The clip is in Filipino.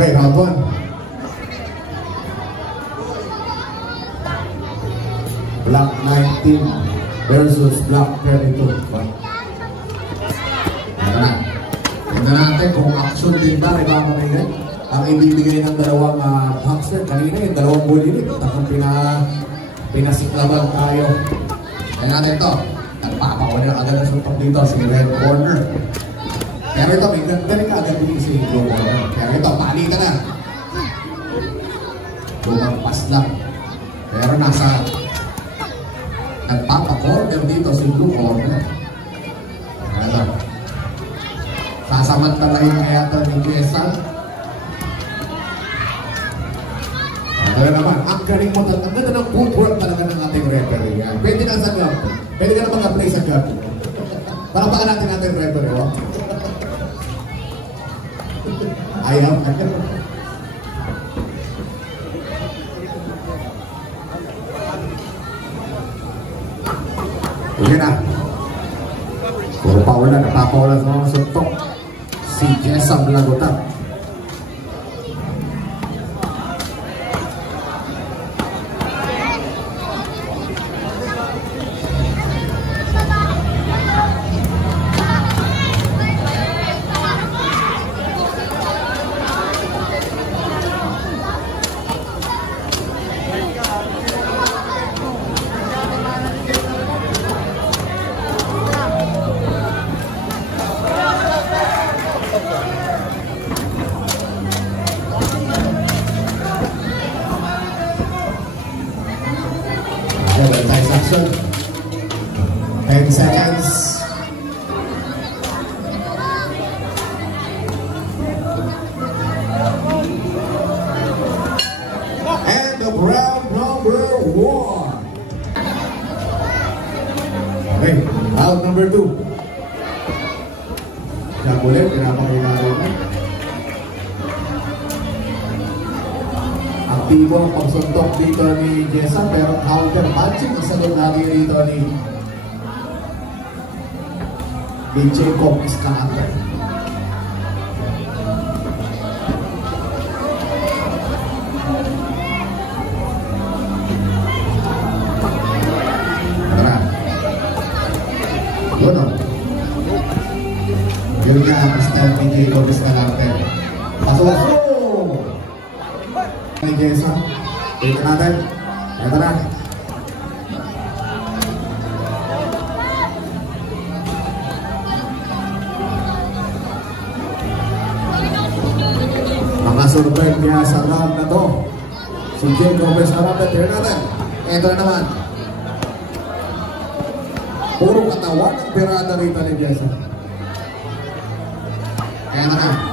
Okay, round 1. Black 19 versus Black 32. Tignan natin kung action din ba kay Papa Miguel. Ang ibibigay ng dalawang boxer kanina, yung dalawang bulilit. Takang pinasiklaban tayo. Kaya natin ito. Nagpapakawala agad ang suntok dito si Red Corner. Pero ito, may galing agad dito si Blue Corner. Pero ito, palitan na. Lumagpas lang. Pero nasa nagpapakorner dito si Blue Corner. Kaya sasamantalahin kaya ito ni Jessa. Kaya naman, ang galing mo talaga. Ang ganda ng footwork talaga ng ating referee. Pwede ka sa gap. Pwede ka na mag-apply sa gap. Para baka natin ating referee. Oh. Ayaw. Sige na. Puro power na. Napapawala sa mga suntok. Si Jessa Blagotat. Action. 10 seconds. And the round number 1. Okay, round number 2. Siya ulit, pinapakilala ko. Aktibo ang pagsuntok dito ni Jessa, pero counter punching ang sagot lagi dito ni Jacob Escalante. Tara. Yun o. Yun nga ang style ni Jacob Escalante. Paso-paso! Ni Jessa, ito natin. Ito na. Makasurvive niya sa round na to si Jacob Escalante. Ito natin. Ito na naman. Puro katawan ang pirada rito ni Jessa. Kaya na.